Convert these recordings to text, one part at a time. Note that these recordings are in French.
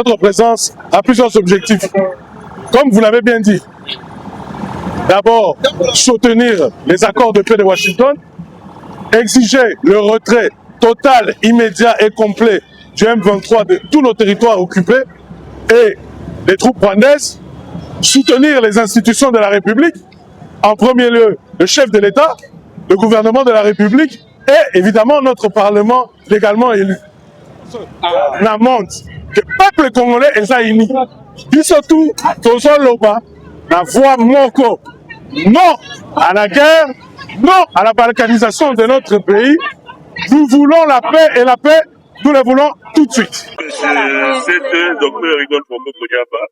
Notre présence a plusieurs objectifs. Comme vous l'avez bien dit, d'abord, soutenir les accords de paix de Washington, exiger le retrait total, immédiat et complet du M23 de tous nos territoires occupés et des troupes rwandaises, soutenir les institutions de la République, en premier lieu le chef de l'État, le gouvernement de la République et évidemment notre Parlement légalement élu. La montre que le peuple congolais est uni. Puis surtout, la voix moko. Non à la guerre, non à la balkanisation de notre pays. Nous voulons la paix et la paix, nous la voulons tout de suite. C'est Dr Rigol Foko Kodiaba,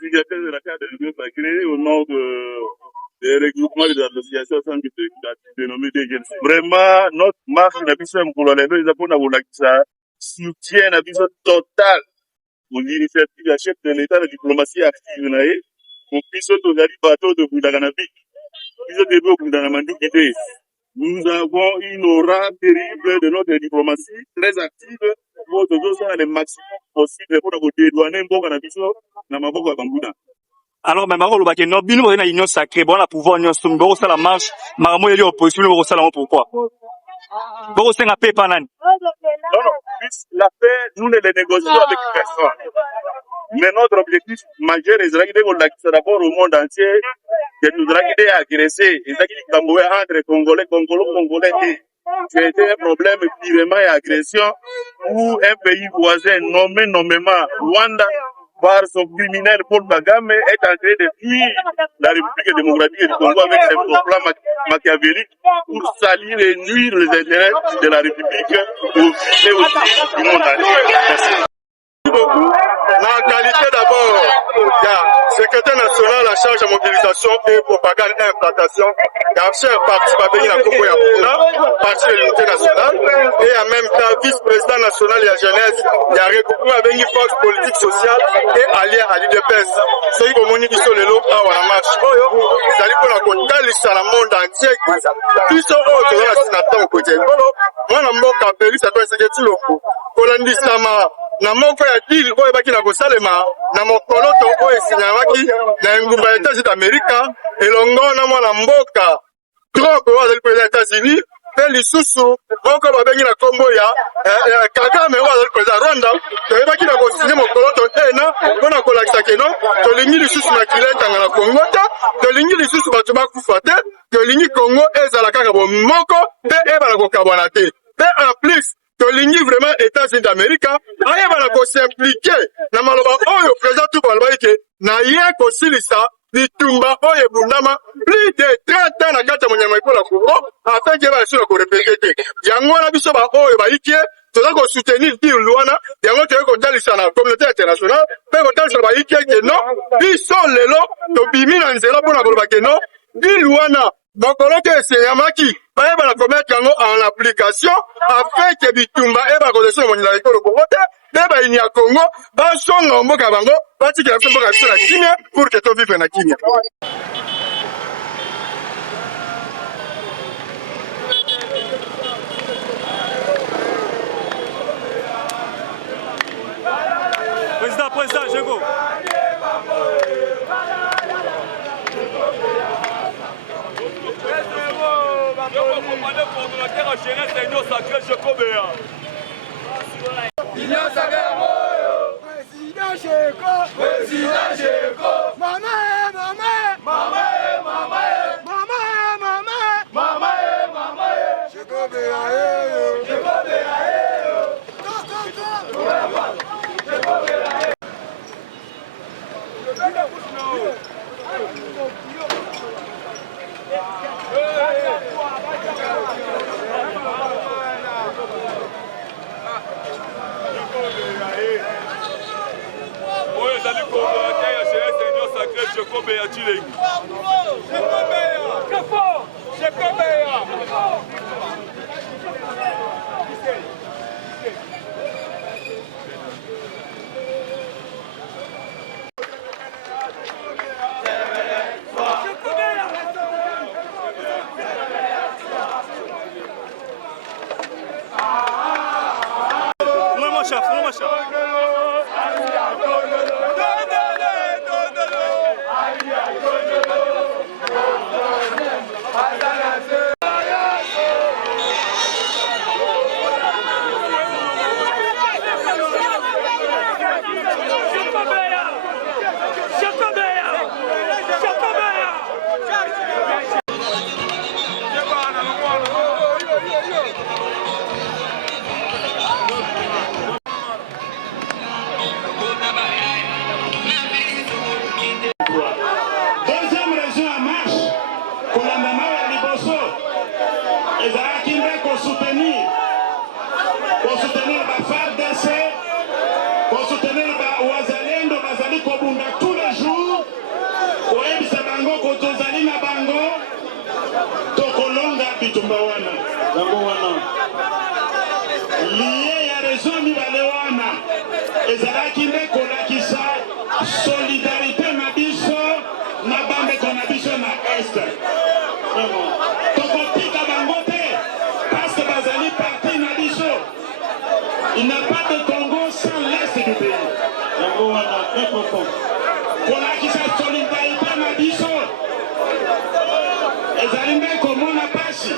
signataire de la carte de l'Union sacrée au nom des regroupements des associations dénommées DGLC. Vraiment, notre marche n'a pas pu pour l'enlever, nous avons soutien total aux initiatives de chef de l'État, la diplomatie active, pour puisse autorisé bateau de Boudaganabi, puisse début au Boudanamandu guidé. Nous avons une aura terrible de notre diplomatie, très active, pour faire le maximum possible pour dédouaner Mboganabiso, Namaboga Bambouda. Alors, mais Maro Lubakeno, Bino, il y a une union sacrée, bon, la pouvoir, union Stumbo, ça la marche, Maramo, il y a opposition, il y a pourquoi? Bon, c'est la paix, Panan. Non, la paix, nous ne les négocions avec personne. Mais notre objectif majeur est d'abord au monde entier, de nous agresser, et entre Congolais. C'était un problème purement et agression où un pays voisin nommé nommément Rwanda, par son criminel Paul Kagame, est en train de fuir la République démocratique du Congo avec ses plans machiavéliques pour salir et nuire les intérêts de la République et aussi du monde entier. Merci beaucoup. La qualité d'abord, secrétaire national en charge de mobilisation et propagande et implantation, chef participateur à la Congo Yapuna, parti de l'unité nationale, et en même temps vice-président national de la jeunesse, il y a regroupement avec une force politique sociale et allié à l'UDPS. C'est une communauté qui sont les lots à la marche. Ils allaient pour la côté, le monde entier. Puis sont autres, dans la sénateur au côté. Moi, je suis en Péris, ça doit être tout le coup. Colandi Sama. Na moko ya dili oyo baki na kosalema na mokolo to oyo esinyamaki na engumba ya États-Unis d'Amérique elongo na mwana mboka Trump oyo azali président ya États-Unis pe lisusu moko babengi na kombo ya Kagame oyo azali président ya Rwanda toyebaki na kosinye mokolo to ena mpona kolakisa keno tolingi lisusu na kilentanga na Kongo te tolingi lisusu bato bakufa te tolingi Kongo ezala kaka bomoko pe ebala kokabwana te pe en plus tolingi vraiment États-Unis d'Amérique ayebana kosimplike na maloba oyo président tout balobaki ke na ye kosilisa bitumba oyo ebundama plus de 30 ans na kati ya monyama ekola Kongo afin ke bala suna korepete te yango wana biso baoyo bayiki toza kosoutenir deal wana yango toyei kotalisa na communauté internationale mpe kotalisa na bayiki ke no biso lelo tobimi na nzela mpona koloba ke no deal wana mokolo te esenyamaki bayebana komettre yango en application afin ke bitumba ebala kozesona monyela ekolo Kongo te mpe bayini ya Kongo basonga mboka bango batikela biso mboka biso na kimia pour ke tovivre na kimia. Président, je go. Fais-moi ça. soutenir wazalendo bazali kobunga tous les jours oyebisa bango kotozali na bango tokolonga bitumba wana yango wana liye ya raison mibale wana ezalaki nde kolakisa solidarité na biso na bandeko na biso na este tokotika bango te parce que bazali parti na biso. Il n'y a pas de Congo sans l'est du pays. Yango wana très profond. Kolakisa solidarité na biso ezali nde komona pasi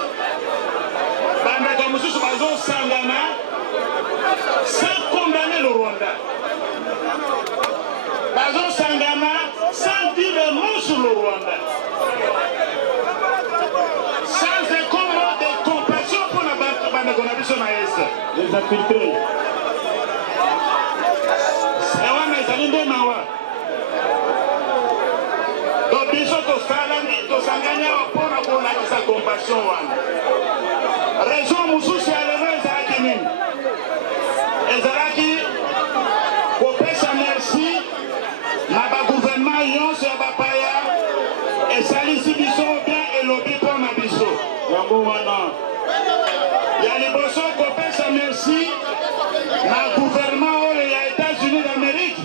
bandeko mosusu bazosangana sans condamner le Rwanda, bazosangana sans dire le mot sur le Rwanda, sans un combat de compassion pour la bandeko na biso na est les infiltrés. Ewana ezali nde mawa to biso tosangani awa mpona kolakisa compassion wana. Raison mosusu ya lelo ezalaki nini? Ezalaki kopesa merci na bagouvernement nyonso ya bapaya esalisi biso bien elobi mpona biso yango wana. Ya liboso kopesa merci na gouvernement oyo ya États-Unis d'Amérique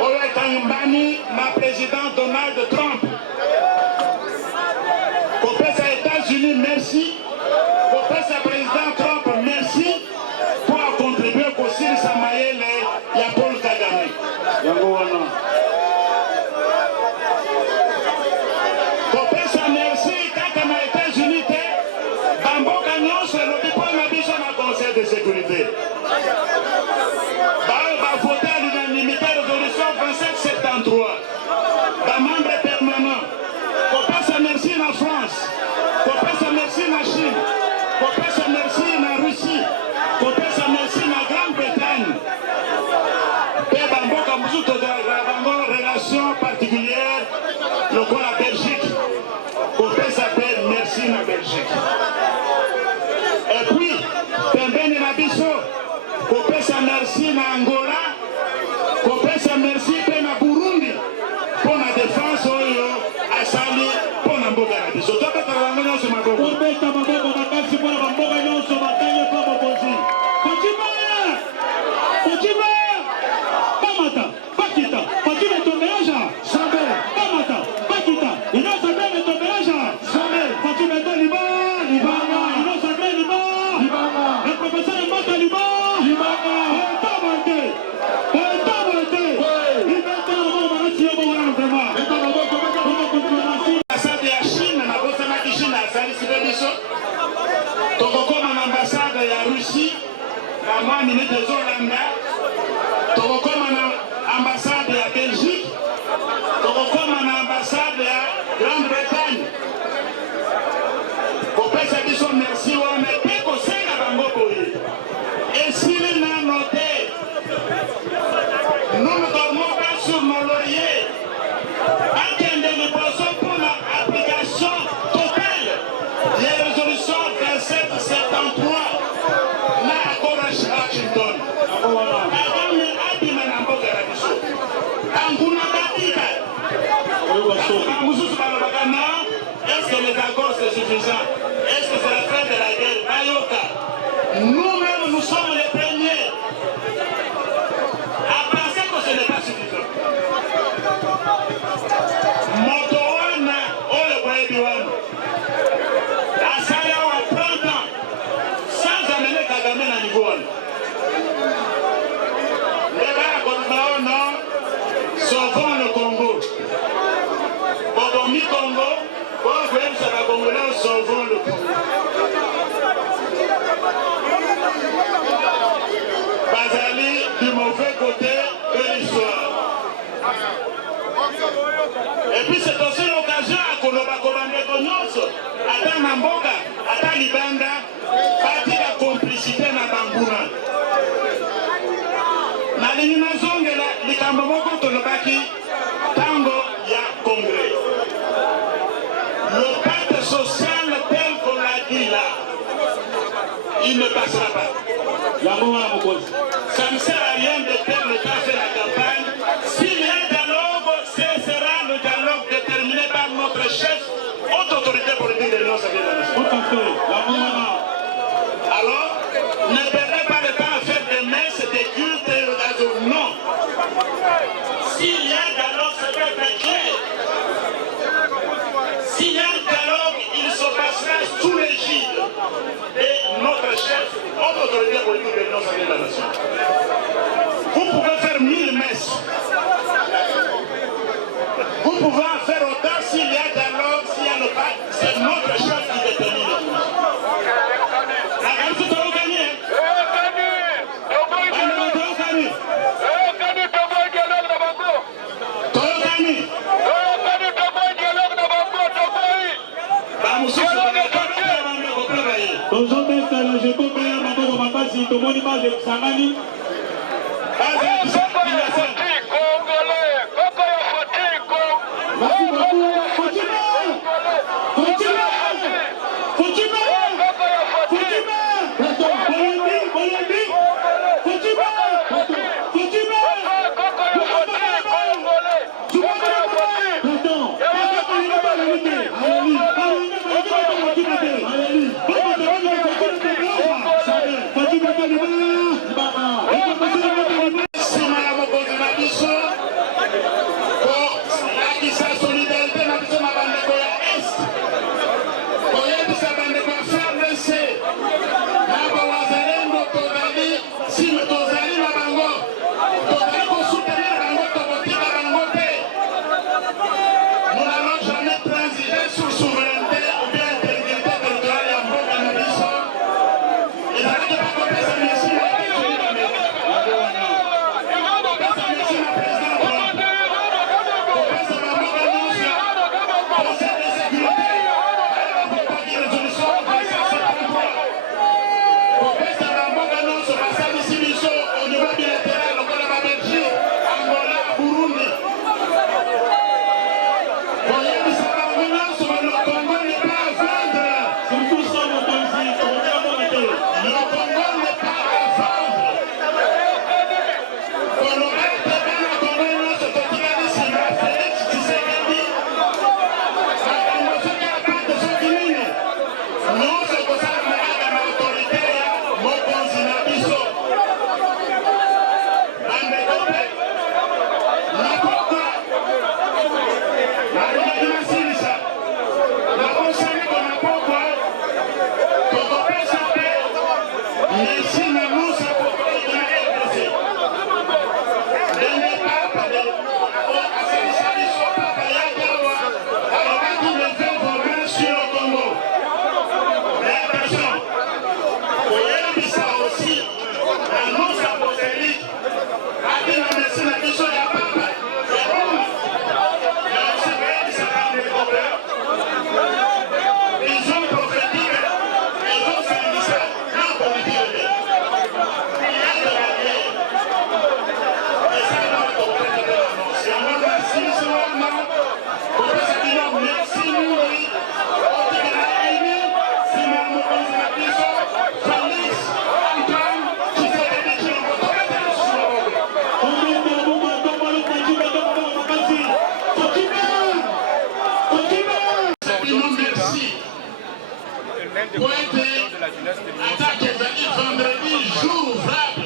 oyo ekangambani na président Donald Trump. Kopesa États-Unis merci, kopesa président Trump merci pour contribuer kosilisa mayele ya Paul Kagame yango wana. Kopesa merci kaka na États-Unis te bamboka nyonso elobi mpona biso na Conseil de sécurité baoyo bavote à l'unanimité résolution 2773 bamembre permanent. Kopesa merci na France, kopesa merci na Chine, kopesa merci na Russie, kopesa merci na Grande-Bretagne mpe bamboka mosusu tozalaka bango relation particulière lokola Belgique, kopesa mpe merci na Belgique. Et puis pembeni na biso kopesa merci na Angola, kopesa merci mpe na Burundi mpona défense oyo asali mpona mboka na biso. Tobetaka bango nyonso maboko, tobeta maboko makasi mpona bamboka nyonso batanye mpa mokonzi. Kocimaya kocimaya bamata bakita bakita tombelaja sambe bamata bakita inosabe tombelaja sambe kocimeta liba libanga inosabe liba libanga le professeur mata liba libanga etabante etabante libeta mo marasi yo bona vraiment ambassade ya Chine na bosanaki Chine asalisi mpe biso tokokoma na ambassade ya Russie na mwa minute ezolanda, tokokoma na ambassade ya Belgique, tokokoma na ambassade ya Grande-Bretagne kopesa biso merci wana mpe kosenga bango boye esili nano te. Nous ne dormons pas sur nos lauriers. Akende liboso mpona application totale ya résolution 2773 na accord ya Washington. Agame abima na mboka na biso anguna batika mosusu balobaka non, est-ce que les accords c'est suffisant, est-ce que c'est la fin de la guerre? Bayoka, nous-mêmes nous sommes les premiers à penser que ce n'est pas suffisant. Moto wana oyo boyebi wana asali awa 30 ans sans amener Kagame na niveau wana ndebaya koloba o non, sauvons le Congo bobomi Congo oyo koyebisa bakongolais sauvons le Congo. Bazali du mauvais côté de l'histoire. Et puis c'est aussi l'occasion à koloba kobandeko nyonso ata na mboka ata libanda batika complicité na banguna. Nalingi nazongela likambo moko tolobaki tango ya congrès. Le pacte social tel qu'on l'a dit là, il ne passera pas. Ça ne sert à rien de perdre S'il y a un dialogue, ça doit être clair. S'il y a un dialogue, il se passera sous l'égide de notre chef, notre autorité politique de l'Union de la Nation. Vous pouvez faire 1000 messes. Vous pouvez en faire autant s'il y a dialogue, s'il y a le pacte, c'est notre chef qui détermine le tout. La gagne, c'est pas gagné.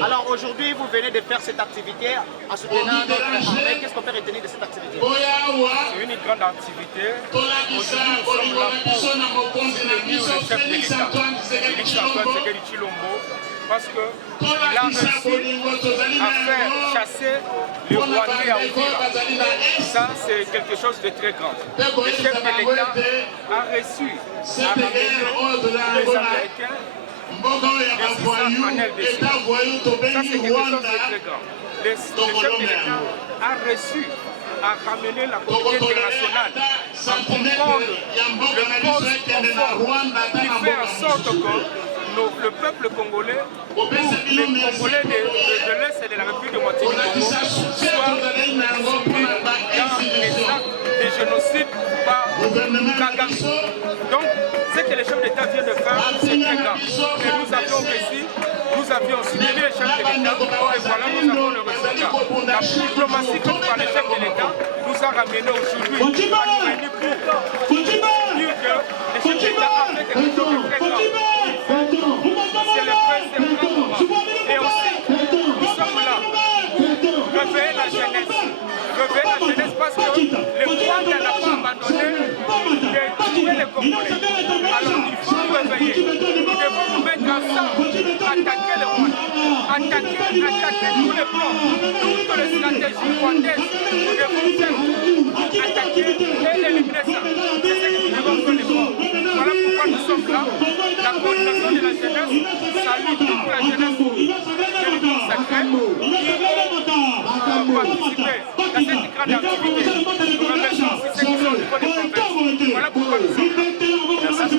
Alors aujourd'hui, vous venez de faire cette activité en soutenant notre armée. Qu'est-ce qu'on peut retenir de cette activité? C'est une grande activité. Aujourd'hui, nous sommes là pour soutenir le chef de l'État, Félix Antoine Tshisekedi Tshilombo, parce qu'il a réussi à faire chasser les Rwandais à Uvira. Ça, c'est quelque chose de très grand. Le chef de l'État a reçu à ramener les Américains en LDC. Ça, c'est quelque chose de très grand. Le chef de l'État a reçu à ramener la communauté internationale à comprendre le post-confort qui fait en sorte que le peuple congolais ou les Congolais de l'Est et de la République de Guatemala soient soumis dans les actes de génocide par Kagame. Donc, ce que le chef d'État vient de faire, c'est très grave. Et nous avions réussi, nous avions soutenu le chef de l'État, et voilà, nous avons le résultat. La diplomatie faite par le chef de l'État nous a ramené aujourd'hui à nous réunir pour dire que le chef d'État a fait quelque chose de très grave. C'est le président. Et aussi, nous sommes là pour réveiller la sauver la jeunesse parce que le Rwanda n'a pas abandonné de tuer les Congolais. Alors il faut nous réveiller. Nous devons nous mettre ensemble, attaquer le Rwanda, attaquer tous les plans, toutes les stratégies rwandaises. Nous devons faire attaquer et éliminer ça. C'est ce que nous devons faire les forts. Voilà pourquoi nous sommes là. La coordination de la jeunesse salue toute la jeunesse sacrée qui ont participé à cette grande activité. Nous remercions aussi ceux qui sont au niveau des provinces. Voilà pourquoi nous sommes là. Merci.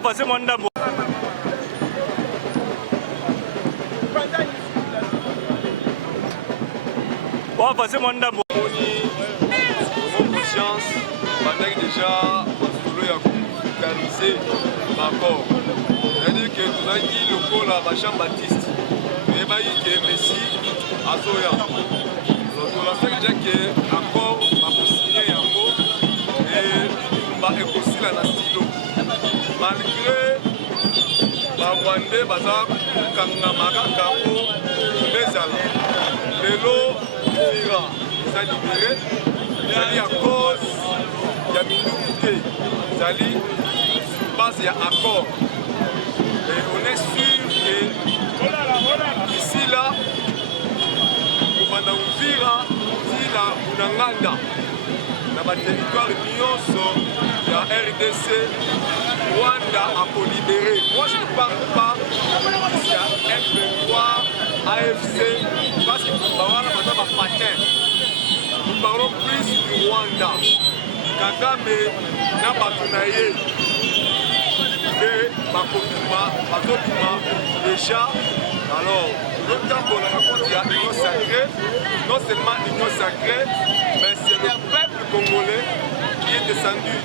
Passer mon dame. On va passer mon dame. Conscience, pendant déjà solo ya vulgariser encore. C'est-à-dire que nous avons dit le col à Jean-Baptiste. Mais il y a Messi à Zoya. Donc on a fait déjà que encore ma signer yango et ma écosile à la stylo. Malgré la Rwandais baza kangamaka kambo bezala. Lelo vira ça libéré. C'est à cause de la minorité. C'est base à accord. Et on est sûr que ici là, nous allons vivre si la Unanganda, dans le territoire de la RDC, Rwanda a libéré. Moi je ne parle pas ici à F23, AFC, parce que nous avons un patin. Nous parlons plus du Rwanda. Kagame n'a pas tourné. Et Bakotuma déjà. Alors, l'OTAN pour la rencontre, il y a l'union sacrée. Non seulement l'union sacrée, mais c'est le peuple congolais qui est descendu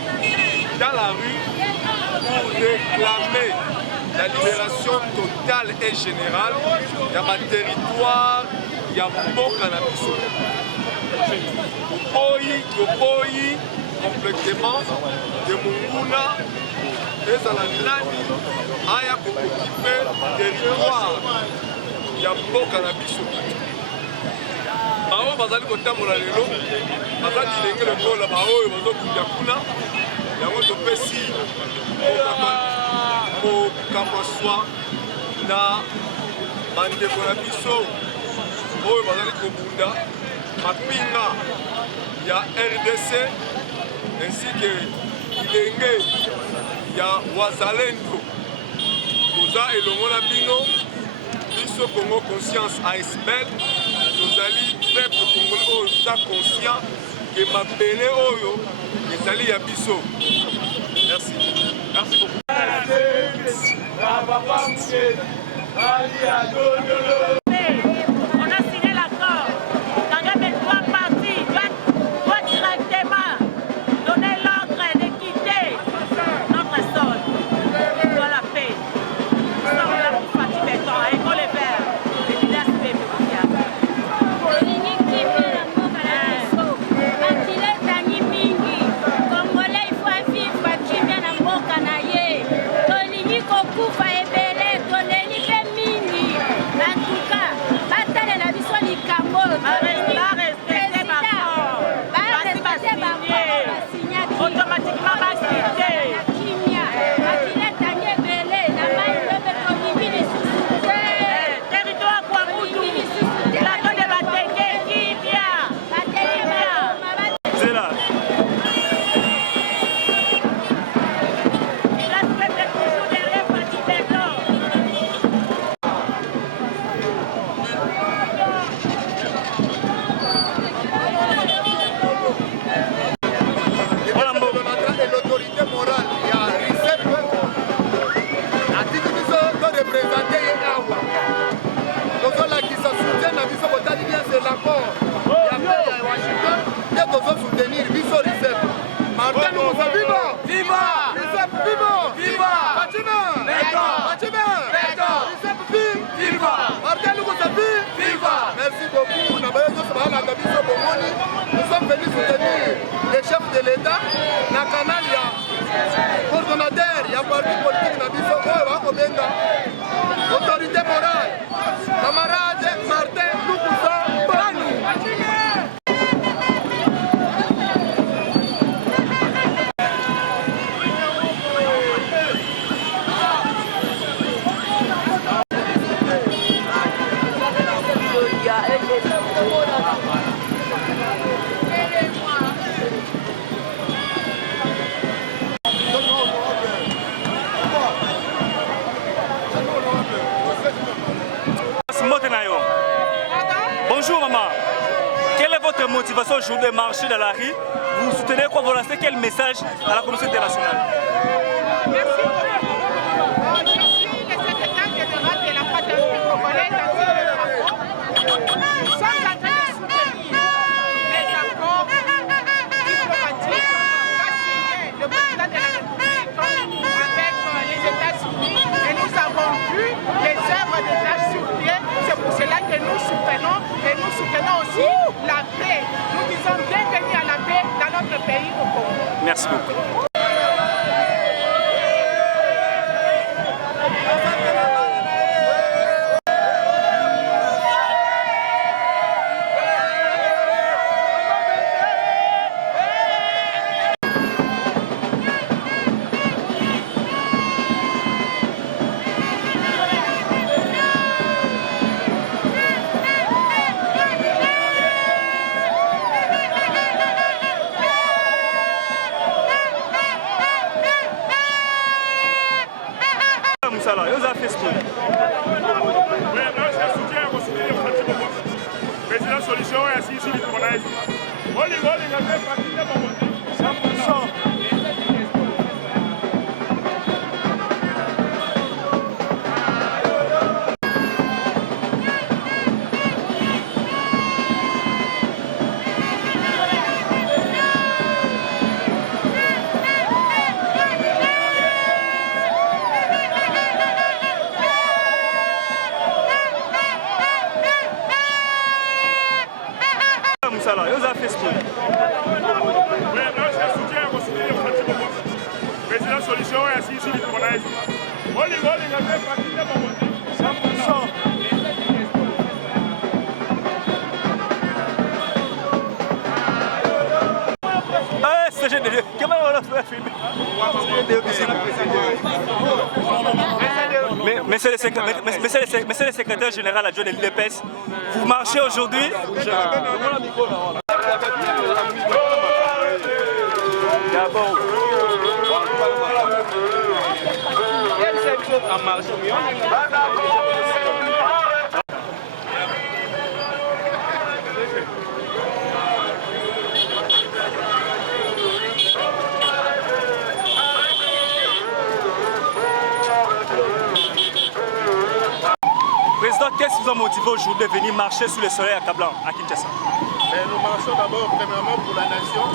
dans la rue pour réclamer la libération totale et générale. Il y a un territoire, il y a beaucoup de Topoyi complètement de Munguna et Zalanani aya occuper territoire ya mboka na biso. Bao bazali kotambola lelo bazali lenge lokola baoyo bazokuya kuna yango topesi kokapaswa na bandeko na biso oyo bazali kobunda mapinga ya RDC ainsi que Ilenge ya Wazalendo. Toza elongo na bino biso Congo Conscience ASBEL tozali peuple congolais oyo toza conscient que mabele oyo ezali ya biso. Merci. Merci beaucoup. En tout cas, de l'État, na canal ya coordonnateur, ya parti politique na biso oyo bakobenga autorité morale, camarade Martin Lukusa Bani. Bonjour maman, quelle est votre motivation aujourd'hui de marcher dans la rue? Vous soutenez quoi? Vous lancez quel message à la communauté internationale? Merci. Je suis le secrétaire général de la fraternité congolaise anti-Franco. Nous sommes en train de soutenir les accords diplomatiques qu'a signé le président de la République avec les États-Unis et nous avons vu les œuvres déjà sur pied. C'est pour cela que nous soutenons et nous soutenons aussi la paix. Nous disons bienvenue à la paix dans notre pays au Congo. Merci beaucoup. Monsieur le secrétaire général adjoint de l'UDPS, vous marchez aujourd'hui. Président, qu'est-ce qui vous a motivé aujourd'hui de venir marcher sous le soleil à Kablan, à Kinshasa? Nous marchons d'abord, premièrement, pour la nation.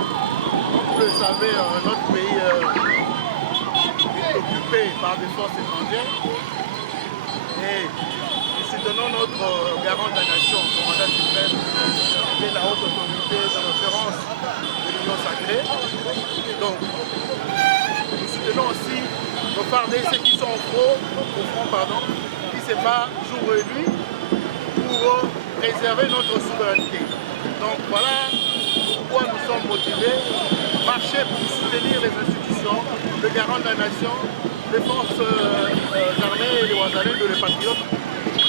Comme vous le savez, notre pays est occupé par des forces étrangères. Et nous soutenons notre garant de la nation, commandant suprême, qui est la haute autorité de référence de l'Union sacrée. Donc, nous soutenons aussi nos fardés, ceux qui sont au front, qui se battent jour et nuit pour préserver notre souveraineté. Donc voilà pourquoi nous sommes motivés, marcher pour soutenir les institutions, le garant de la nation, les forces armées et les Ouazalais de les patriotes.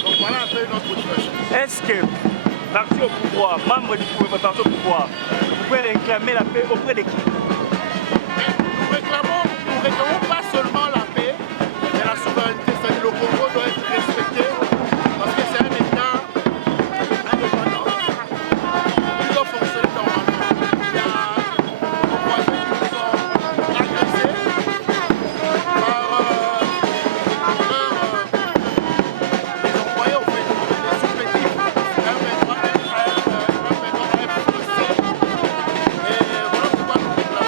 Donc voilà un peu notre motivation. Est-ce que parti au pouvoir, membre du parti au pouvoir, vous pouvez réclamer la paix auprès de qui? Nous réclamons pas seulement la paix, mais la souveraineté. C'est-à-dire le Congo doit être respecté parce que c'est un État indépendant. Il doit fonctionner normalement. Il y a nos voisins qui sont agressés par les employés au fait, les sous-effectifs. Et voilà pourquoi nous réclamons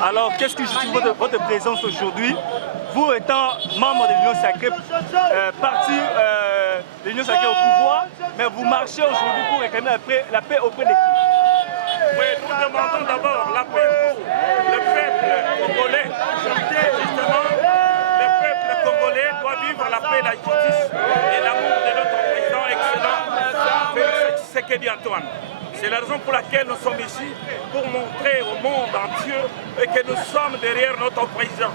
Alors, qu'est-ce que justifie votre présence aujourd'hui? Vous étant membre de l'Union Sacrée, parti de l'Union Sacrée au pouvoir, mais vous marchez aujourd'hui pour réclamer la paix auprès de qui? Oui, nous demandons d'abord la paix pour le peuple congolais. Justement, le peuple congolais doit vivre la paix, la justice et l'amour de notre président excellent, Félix Tshisekedi Antoine. C'est la raison pour laquelle nous sommes ici, pour montrer au monde entier que nous sommes derrière notre président.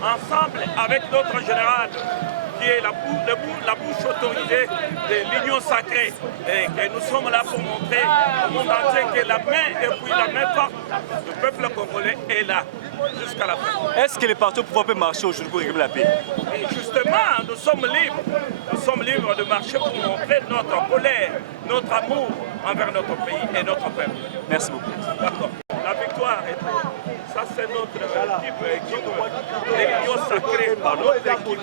Ensemble avec notre général, qui est la bouche autorisée de l'Union Sacrée. Et que nous sommes là pour montrer au monde entier que la main, et puis la main forte du peuple congolais est là, jusqu'à la fin. Est-ce que les partis au pouvoir peuvent marcher aujourd'hui pour réclamer la paix? Et justement, nous sommes libres. Nous sommes libres de marcher pour montrer notre colère, notre amour envers notre pays et notre peuple. Merci beaucoup. D'accord. La victoire est pour. Ça, c'est notre équipe de l'Union Sacrée par notre équipe.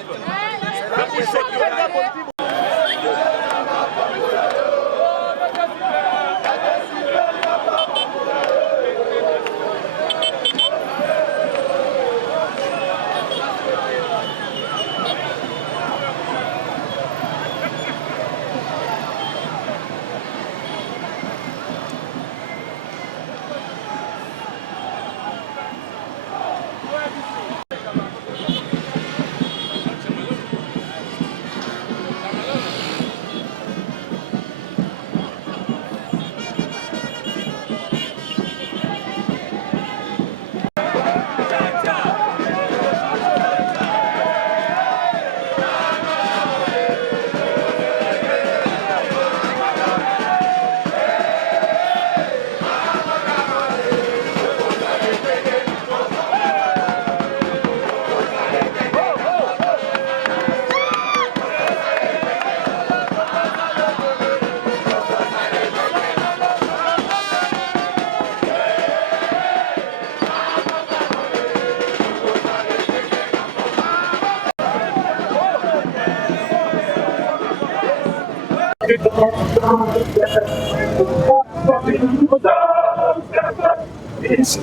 It's